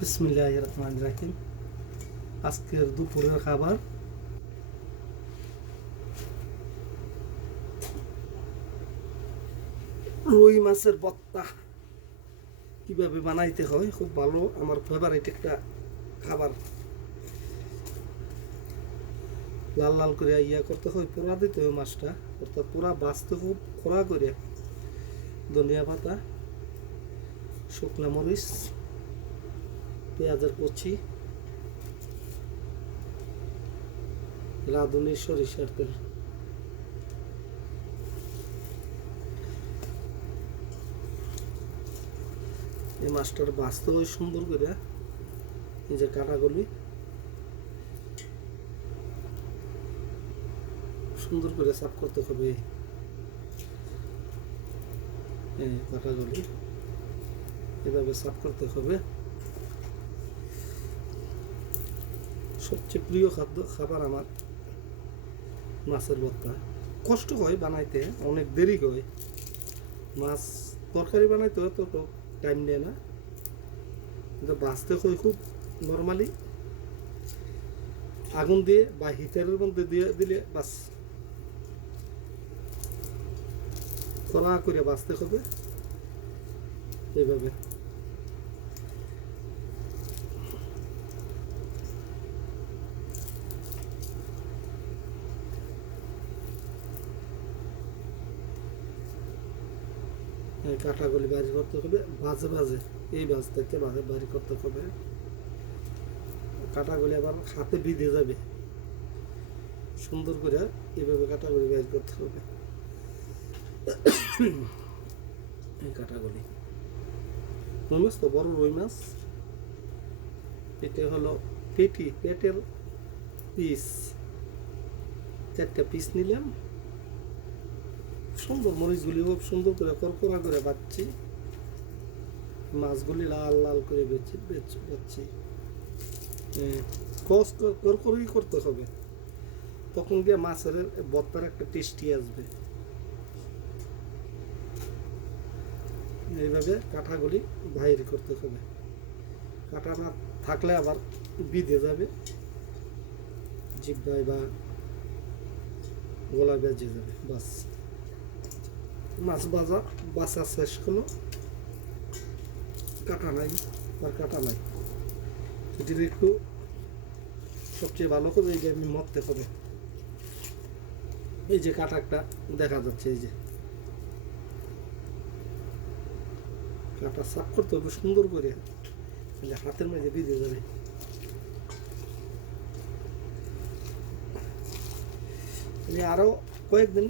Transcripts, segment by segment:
বিসমিল্লাহির রহমানির রহিম। আজকের দুপুরের খাবার রুই মাছের ভর্তা। কিভাবে বানাইতে হয় খুব ভালো, আমার ফেভারিট একটা খাবার। লাল লাল করে ইয়া করতে হয়, পোড়া দিতে হয় মাছটা, অর্থাৎ পোড়া বাঁচতে খুব খোড়া করে ধনিয়া পাতা, শুকনা মরিচ, পেঁয়াজের কুচি, রাঁধুনি সরিষার তেল, এই মাছটার বাঁচতে হয় সুন্দর করে। এই যে কাটাগুলি সুন্দর করে সাফ করতে হবে। এই কাটাগুলি এভাবে সাফ করতে হবে। সবচেয়ে প্রিয় খাবার আমার মাছের ভর্তা। কষ্ট হয় বানাইতে, অনেক দেরি হয়। মাছ তরকারি বানাইতে তত টাইম নেয় না, কিন্তু বাঁচতে হয় খুব নর্মালি। আগুন দিয়ে বা হিটারের মধ্যে দিয়ে দিলে বাস কড়া করে বাঁচতে হবে এইভাবে। কাঁটাগুলি বাড়ি করতে হবে বাজে বাজে, এই বাজ থেকে বাজে বাড়ি করতে হবে। কাঁটাগুলি আবার হাতে বিঁধে যাবে, সুন্দর করে এইভাবে কাঁটাগুলি বাইর করতে হবে। এই কাঁটাগুলি রুই মাছ তো বড় রুই মাছ, এটা হলো পেটের পিস। 4টা পিস নিলাম। সুন্দর মরিচগুলি খুব সুন্দর করে করকরা করে বাচ্ছি, মাছগুলি লাল লাল করে বাচ্ছি। করকরি করতে হবে, তখন গিয়ে মাছের ভর্তার একটা টেস্টি আসবে। এইভাবে কাঁটাগুলি বাইরে করতে হবে, কাঁটা না থাকলে আবার বিঁধে যাবে জিহ্বায় বা গলা বেজে যাবে। বাস মাছ বাছা শেষ হলো, কাটা নাই আর কাটা নাই। এটির একটু সবচেয়ে ভালো করে এই যে আমি মরতে হবে। এই যে কাটাটা দেখা যাচ্ছে, এই যে কাটা সাফ করতে হবে সুন্দর করে, হাতের মধ্যে বেঁধে যাবে। আমি আরও কয়েকদিন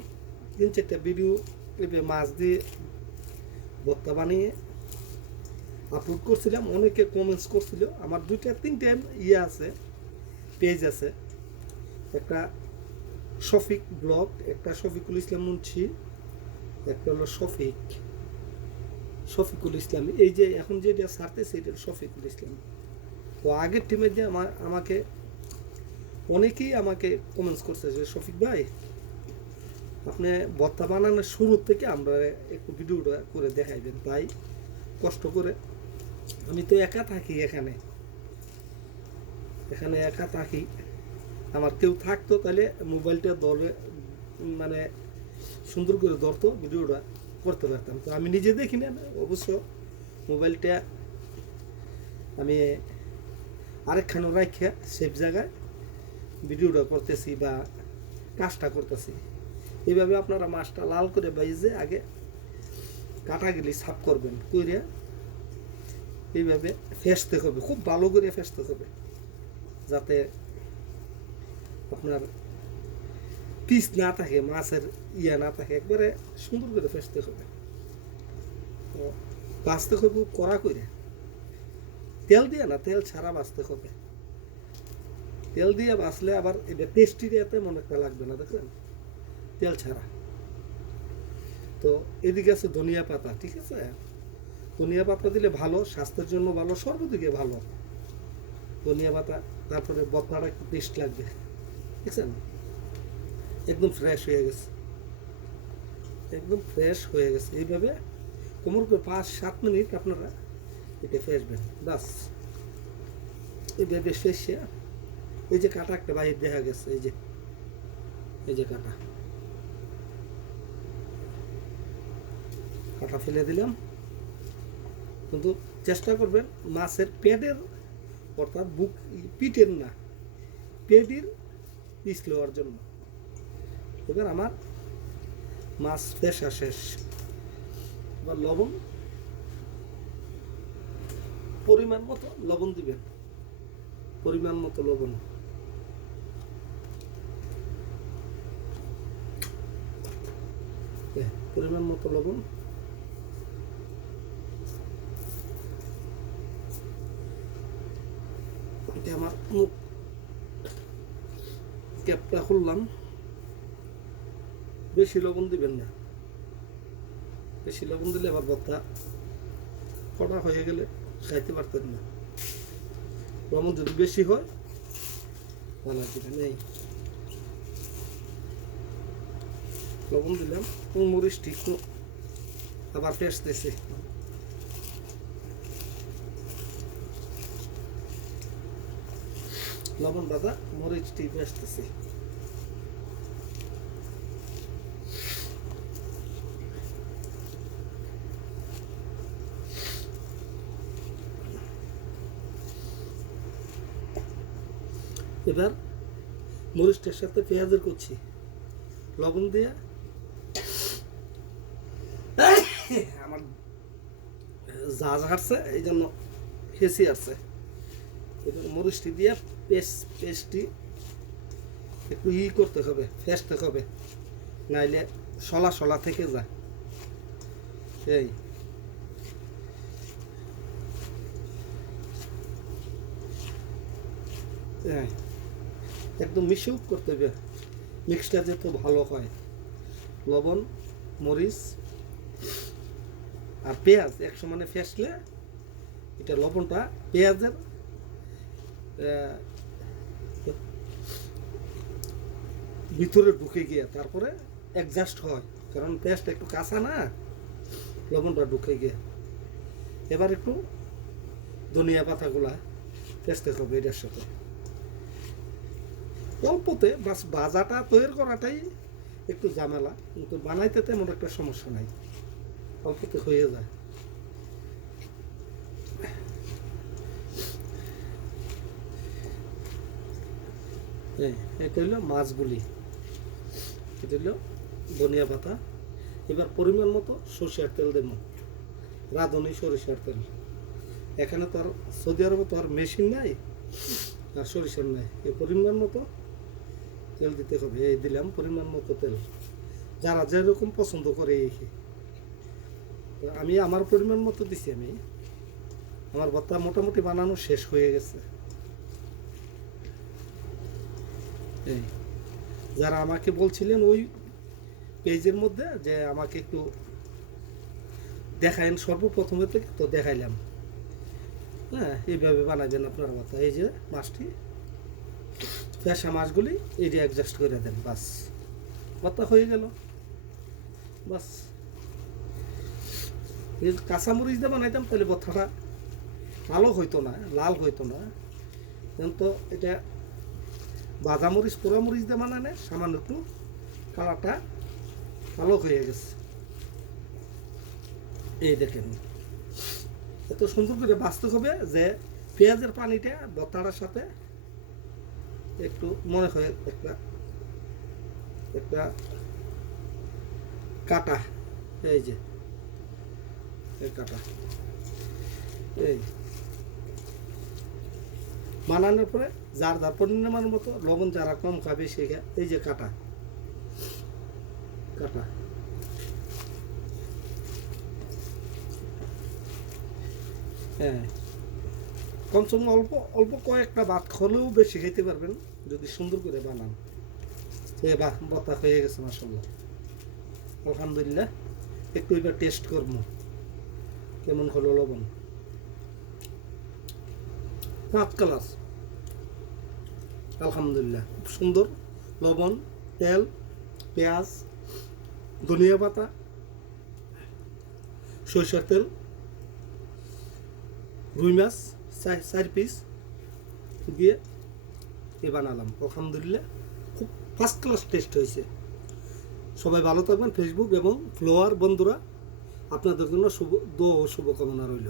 3-4টা ভিডিও ক্লিপে মাছ দিয়ে ভর্তা বানিয়ে আপলোড করছিলাম। অনেকে কমেন্টস করছিল। আমার 2-3টা ইয়ে আছে, পেজ আছে। একটা শফিক ব্লগ, একটা শফিকুল ইসলাম মুন্সি, একটা হলো শফিকুল ইসলাম। এই যে এখন যেটা ছাড়তেছে এটা শফিকুল ইসলাম। তো আগের টিমে যে আমাকে অনেকেই আমাকে কমেন্টস করছে যে শফিক ভাই, আপনি ভর্তা বানানোর শুরু থেকে আমরা একটু ভিডিওটা করে দেখাইবেন। তাই কষ্ট করে, আমি তো একা থাকি এখানে একা থাকি। আমার কেউ থাকতো তাহলে মোবাইলটা ধরে মানে সুন্দর করে ধরতো, ভিডিওটা করতে পারতাম। তো আমি নিজে দেখি না, অবশ্য মোবাইলটা আমি আরেকখানে রাখা সেফ জায়গায় ভিডিওটা করতেছি বা কাজটা করতেছি। এইভাবে আপনারা মাছটা লাল করে বাইজে আগে কাটাগুলি সাফ করবেন, করে এইভাবে ফেসতে হবে, খুব ভালো করে ফেসতে হবে, যাতে আপনার পিস না থাকে, মাছের ইয়া না থাকে। একবারে সুন্দর করে ফেসতে হবে, বাঁচতে হবে কড়া করে। তেল দিয়ে না, তেল ছাড়া বাঁচতে হবে। তেল দিয়ে বাঁচলে আবার এটা টেস্টি এতে মনে একটা লাগবে না, দেখলেন, তেল ছাড়া। তো এদিকে আছে ধনিয়া পাতা, ঠিক আছে। ধনিয়া পাতা দিলে ভালো, স্বাস্থ্যের জন্য ভালো, সর্বদিকে ভালো ধনিয়া পাতা। তারপরে ভর্তাটা একটু টেস্ট লাগবে, দেখছেন, একদম ফ্রেশ হয়ে গেছে, একদম ফ্রেশ হয়ে গেছে। এইভাবে কোমর করে 5-7 মিনিট আপনারা এটা ফেসবেন, বাস এইভাবে শেষে এই যে কাটা একটা বাহির দেখা গেছে, এই যে কাটা কাটা ফেলে দিলাম। কিন্তু চেষ্টা করবেন মাছের পেটের, অর্থাৎ বুক পিটের না, পেটির পিস লওয়ার জন্য। এবার আমার মাছ পেশা শেষ। এবার লবণ পরিমাণ মতো লবণ দিবেন, পরিমাণ মতো লবণ। পরিমাণ মতো লবণ। এটা আমার মুখ ক্যাপটা খুললাম। বেশি লবণ দিবেন না, বেশি লবণ দিলে আবার ভর্তা কড়া হয়ে গেলে খাইতে পারতেন না। লবণ যদি বেশি হয় ভালো দিবেন। এই লবণ দিলাম, মরিচটি একটু আবার পেঁচতেছে। লবণ দাদা মরিচটি পেঁচতেছে। এবার মরিচটার সাথে পেঁয়াজের কুচি লবণ দিয়ে আমার ঝাঁঝ হাঁটছে, এই জন্য হেসি আসছে। এবার মরিচটি দিয়ে পেস্টটি একটু করতে হবে, ফেসতে হবে, নাইলে সলা সলা থেকে যায়। এই হ্যাঁ, একদম মিশিউপ করতে হবে, মিক্সটা যেত ভালো হয়। লবণ, মরিচ আর পেঁয়াজ একসমানে ফেসলে এটা লবণটা পেঁয়াজের ভিতরে ঢুকে গিয়ে তারপরে অ্যাডজাস্ট হয়, কারণ পেঁয়াজটা একটু কাঁচা না, লবণটা ঢুকে গিয়ে। এবার একটু ধনিয়া পাতাগুলা ফেসতে হবে এটার সাথে অল্পতে। বাস ভাজাটা তৈরি করাটাই একটু ঝামেলা, কিন্তু বানাইতে তেমন একটা সমস্যা নাই, অল্পতে হয়ে যায়। এটা হইল মাছগুলি, এটা হইল ধনিয়া পাতা। এবার পরিমাণ মতো সরিষার তেল দেব, রাঁধুনি সরিষার তেল। এখানে তো আর সৌদি আরবে তো আর মেশিন নাই আর সরিষার নাই, এই পরিমাণ মতো তেল দিতে হবে। এই দিলাম পরিমাণ মতো তেল, যারা যেরকম পছন্দ করে এই। আমি আমার পরিমাণ মতো দিছি। আমার ভর্তা মোটামুটি বানানো শেষ হয়ে গেছে। এই যারা আমাকে বলছিলেন ওই পেজের মধ্যে যে আমাকে একটু দেখাইন সর্বপ্রথমে থেকে, তো দেখাইলাম। হ্যাঁ, এইভাবে বানাবেন আপনার ভর্তা। এই যে মাছটি, ফ্যাসা মাছগুলি এই যে অ্যাডজাস্ট করে দেন, বাস ভর্তা হয়ে গেল। বাস কাঁচামরিচ দিয়ে বানাইতাম তাহলে ভর্তাটা কালো হইতো না, লাল হইতো না। কিন্তু এটা ভাজামরিচ পোড়ামরিচ দিয়ে বানানে সামান্য একটু কালারটা কালো হয়ে গেছে। এই দেখেন, এত সুন্দর করে বাঁচতে হবে যে পেঁয়াজের পানিটা ভর্তাটার সাথে একটু মনে হয় একটা একটা কাটা, এই যে এই কাটা, এই বানানোর পরে যার যার পরিমাণ মতো লবণ, যারা কম খাবে সে এই যে কাটা কাটা। হ্যাঁ, কমসম অল্প অল্প কয়েকটা ভাত খেলেও বেশি খেতে পারবেন যদি সুন্দর করে বানান। বাহ, ভর্তা হয়ে গেছে মাশাআল্লাহ, আলহামদুলিল্লাহ। একটু এবার টেস্ট করবো কেমন হলো লবণ। 5 ক্লাস, আলহামদুলিল্লাহ, খুব সুন্দর। লবণ, তেল, পেঁয়াজ, ধনিয়া পাতা, সরিষার তেল, রুই মাছ 4 পিস, দিয়ে বানালাম। আলহামদুলিল্লাহ খুব ফার্স্ট ক্লাস টেস্ট হয়েছে। সবাই ভালো থাকবেন। ফেসবুক এবং ফ্লোয়ার বন্ধুরা, আপনাদের জন্য শুভকামনা রইল।